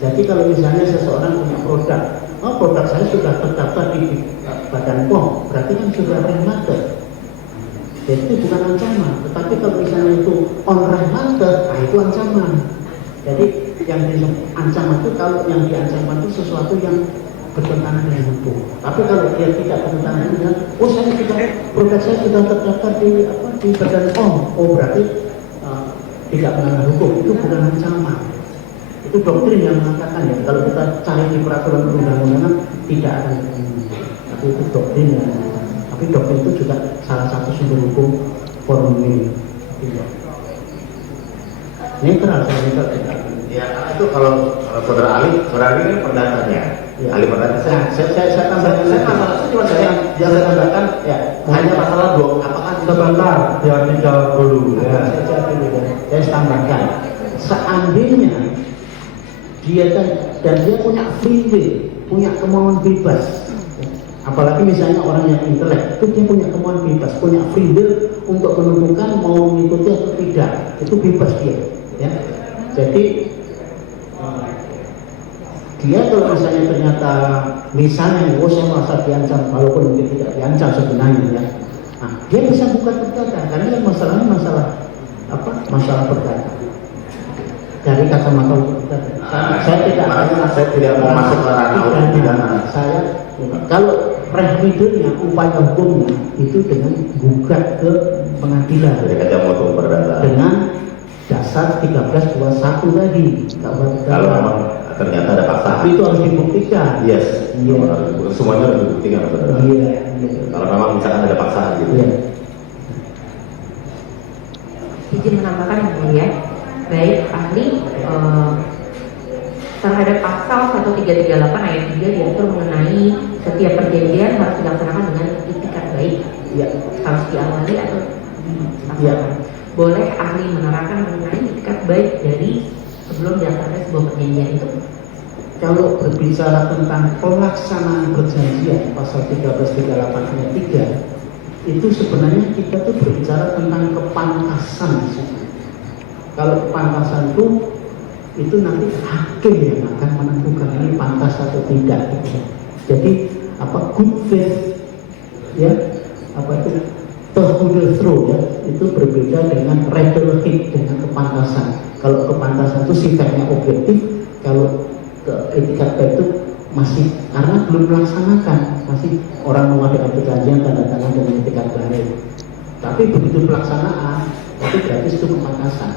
Jadi kalau misalnya seseorang punya produk, produk saya sudah terdaftar di Badan POM, berarti kan sudah remaster. Jadi itu bukan ancaman. Tetapi kalau misalnya itu on remaster, nah itu ancaman. Jadi yang ancaman itu kalau yang diancamkan itu sesuatu yang bertentangan dengan hukum. Tapi kalau dia tidak bertentangan dengan, produk saya sudah terdaftar di Badan POM, berarti tidak melanggar hukum. Itu bukan ancaman. Itu doktrin yang mengatakan ya, kalau kita cari di peraturan perundang-undangan tidak akan, tapi itu doktrin yang, tapi doktrin itu juga salah satu sumber hukum formil. Netral, ya itu kalau saudara Ali ini perdatanya, ya. Ali perdata. Saya tambahkan, saya tambahkan ya, hanya masalah apakah sebentar biar dijawab dulu ya. Saya tambahkan, seandainya dia dan dia punya free will, punya kemauan bebas, apalagi misalnya orang yang intelek itu dia punya kemauan bebas, punya free will untuk menentukan mau mengikuti atau tidak, itu bebas dia ya. Jadi dia kalau misalnya ternyata misalnya saya merasa diancam, walaupun mungkin tidak diancam sebenarnya ya, nah, dia bisa buka perdata karena yang masalahnya masalah perdata dari kacamata hukum perdata. Saya tidak mau masuk ke ranah pidana. Saya kalau remedinya upaya hukumnya itu dengan gugat ke pengadilan Dari kacamata hukum perdata dengan dasar 1321 tadi. Kalau memang ternyata ada paksaan, tapi itu harus dibuktikan. yes, Iya. semuanya harus dibuktikan, saudara. Iya. Kalau memang misalkan ada paksaan gitu. Iya. Izin menambahkan yang mulia, baik ahli terhadap pasal 1338 ayat 3 diatur mengenai setiap perjanjian harus dilaksanakan dengan itikat baik. Iya. Harus diawali atau dilaksanakan. Iya. Boleh ahli menerangkan mengenai itikat baik dari sebelum dilaksanakan sebuah perjanjian itu? Kalau berbicara tentang pelaksanaan perjanjian pasal 1338 ayat 3, itu sebenarnya kita tuh berbicara tentang kepantasan. Kalau kepantasan itu nanti hakim yang akan menentukan ini pantas atau tidak. Jadi good faith ya, through ya, itu berbeda dengan relative dengan kepantasan. Kalau kepantasan itu sifatnya objektif, kalau etikat baik itu masih karena belum melaksanakan, masih orang mengadakan perjanjian tanda tangan dengan etikat baik. Tapi begitu pelaksanaan, itu berarti itu kepantasan.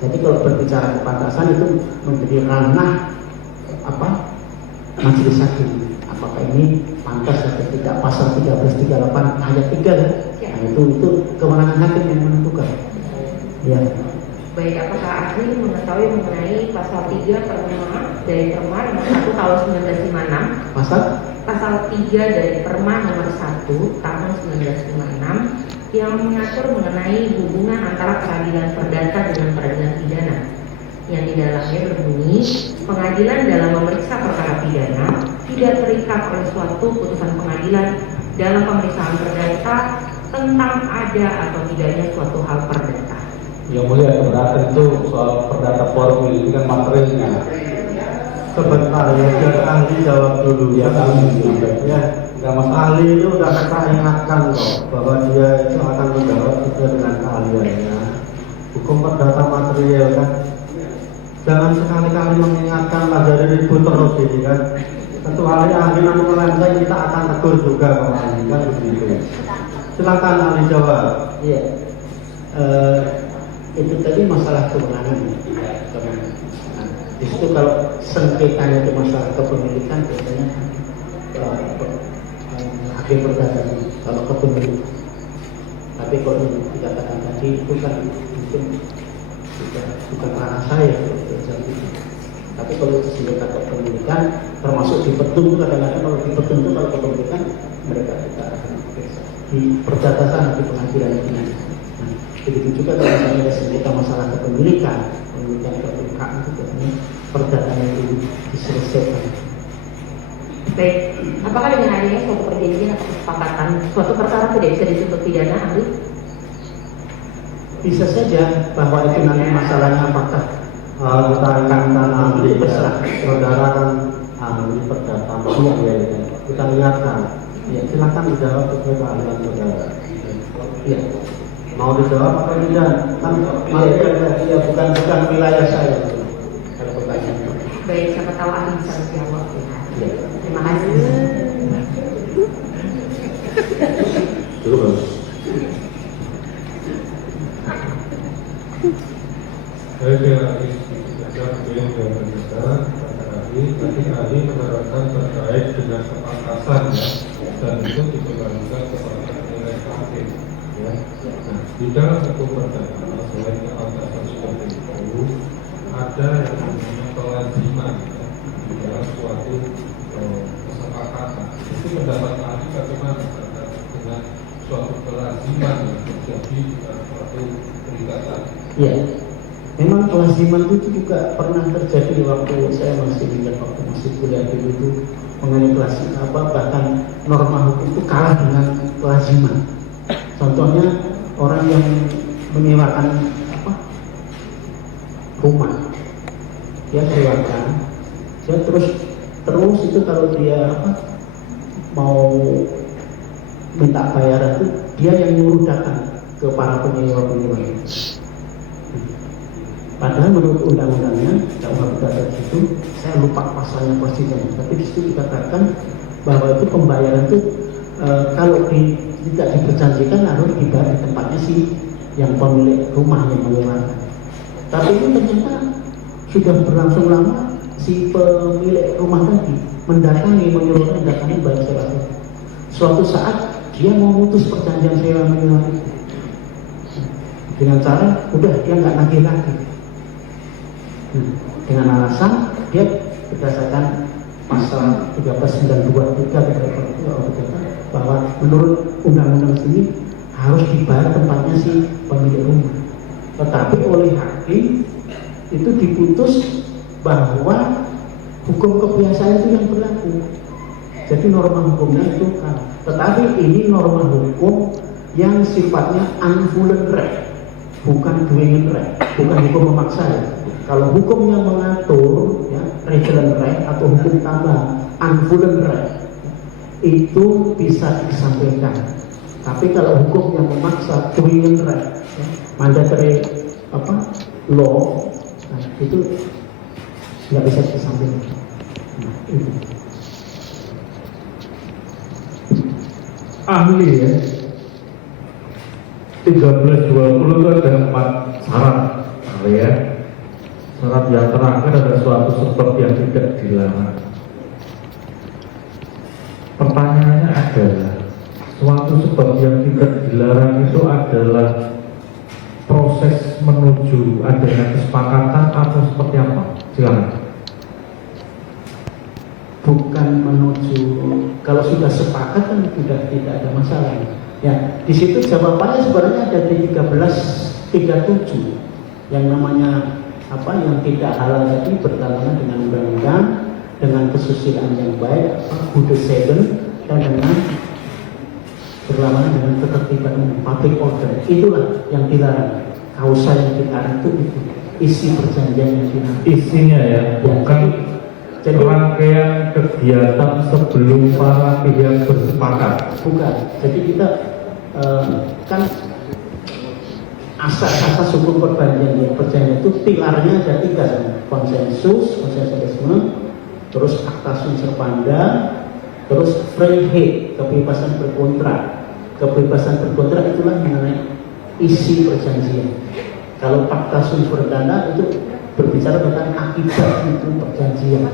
Jadi kalau berbicara kepantasan itu menjadi ranah majelis hakim. Apakah ini pantas atau tidak, pasal 1338 ayat 3 kan? Ya. Nah, itu kewenangan hakim yang menentukan. Ya. Baik, apakah ahli mengetahui mengenai pasal 3 Perma dari Perma nomor 1 tahun 1956? Pasal 3 dari Perma nomor 1 tahun 1956 yang mengatur mengenai hubungan antara peradilan perdata dengan peradilan pidana, yang di dalamnya berbunyi, pengadilan dalam memeriksa perkara pidana tidak terikat oleh suatu putusan pengadilan dalam pemeriksaan perdata tentang ada atau tidaknya suatu hal perdata. Yang mulia keberatan itu soal perdata formil itu kan materinya. Sebentar ya, biar ahli jawab dulu ya kami. Ya, Mas ahli itu udah kita ingatkan kok bahwa dia itu akan menjawab sesuai dengan keahliannya. Hukum perdata material kan. Jangan sekali-kali mengingatkan lah dari ribut terus ini kan. Kecuali ahli nanti melenceng kita akan tegur juga kalau ahli kan begitu. Silakan ahli jawab. Iya. Itu tadi masalah kewenangan. Nah, di situ kalau sengketanya itu masalah kepemilikan biasanya hakim perdata kalau kepemilikan. Tapi kalau dikatakan tadi itu kan mungkin bukan ranah saya. Tapi kalau sengketa kepemilikan termasuk di petun, kadang-kadang kalau di petun itu kalau kepemilikan mereka kita akan di perdata sana di pengadilan ini. Begitu juga kalau misalnya ada sengketa masalah kepemilikan kepemilikan itu biasanya perdatanya itu diselesaikan. Baik, apakah dengan adanya suatu perjanjian atau kesepakatan suatu perkara tidak bisa dituntut pidana, ahli? Bisa saja bahwa itu nanti masalahnya apakah kita akan ahli ya, saudara kan ahli perdata ya, kita lihatkan. Ya, silakan dijawab sesuai keahlian saudara. Ya. Mau dijawab atau tidak? Kan Iya, bukan wilayah saya. Kalau pertanyaan. Baik, siapa tahu ahli bisa jawab. Ya. Terima kasih. cukup. Baik ya, kita mungkin dengan kita ahli, tapi ahli menerangkan terkait dengan kepangkasan ya, dan itu dikembalikan kepada nilai hakim ya. Nah, di dalam hukum perdata selain kepangkasan seperti itu, ada yang namanya kelaziman ya, di dalam suatu kesepakatan. Itu pendapat ahli bagaimana terkait dengan suatu kelaziman yang terjadi di dalam suatu perikatan. Iya. Memang kelaziman itu juga pernah terjadi waktu saya masih ingat waktu masih kuliah dulu itu mengenai kelaziman bahkan norma hukum itu kalah dengan kelaziman. Contohnya orang yang menyewakan rumah, dia sewakan, dia terus itu kalau dia mau minta bayaran itu dia yang nyuruh datang ke para penyewa. Padahal menurut undang-undangnya, dalam data itu, saya lupa pasalnya persisnya, tapi di situ dikatakan bahwa itu pembayaran itu kalau tidak diperjanjikan harus dibayar di tempatnya si yang pemilik rumah yang menyewakan. Tapi itu ternyata sudah berlangsung lama si pemilik rumah tadi menyuruh mendatangi bayar sewa. Suatu saat dia mau memutus perjanjian sewa menyewa itu dengan cara udah dia nggak nagih lagi. Dengan alasan dia berdasarkan pasal 1392 bahwa menurut undang-undang ini harus dibayar tempatnya si pemilik rumah. Tetapi oleh hakim itu diputus bahwa hukum kebiasaan itu yang berlaku. Jadi norma hukumnya itu kan. Tetapi ini norma hukum yang sifatnya unvoluntary, bukan doing right, bukan hukum memaksa ya. Kalau hukum yang mengatur ya, regular right atau hukum tambah unvoluntary itu bisa disampaikan. Tapi kalau hukum yang memaksa doing right, ya, mandatory law, nah, itu nggak bisa disampaikan. Nah, itu. Ahli ya, 1320 itu ada 4 syarat ya. Syarat yang terakhir ada suatu sebab yang tidak dilarang. Pertanyaannya adalah suatu sebab yang tidak dilarang itu adalah proses menuju adanya kesepakatan atau seperti apa? Silakan. Bukan menuju, kalau sudah sepakat kan sudah tidak ada masalah. Ya, di situ jawabannya sebenarnya ada di 1337 yang namanya yang tidak halal tadi bertentangan dengan undang-undang, dengan kesusilaan yang baik, good seven, dan dengan berlawanan dengan ketertiban umum, public order. Itulah yang dilarang. Kausa yang dilarang itu isi perjanjian yang dilarang. Isinya ya, bukan jadi rangkaian kegiatan sebelum para pihak bersepakat. Bukan. Jadi kita kan asas-asas hukum perjanjian itu pilarnya ada 3, konsensusisme, terus akta sunt serpanda, terus vrijheid, kebebasan berkontrak. Kebebasan berkontrak itulah mengenai isi perjanjian. Kalau fakta sunt perdana itu berbicara tentang akibat itu perjanjian.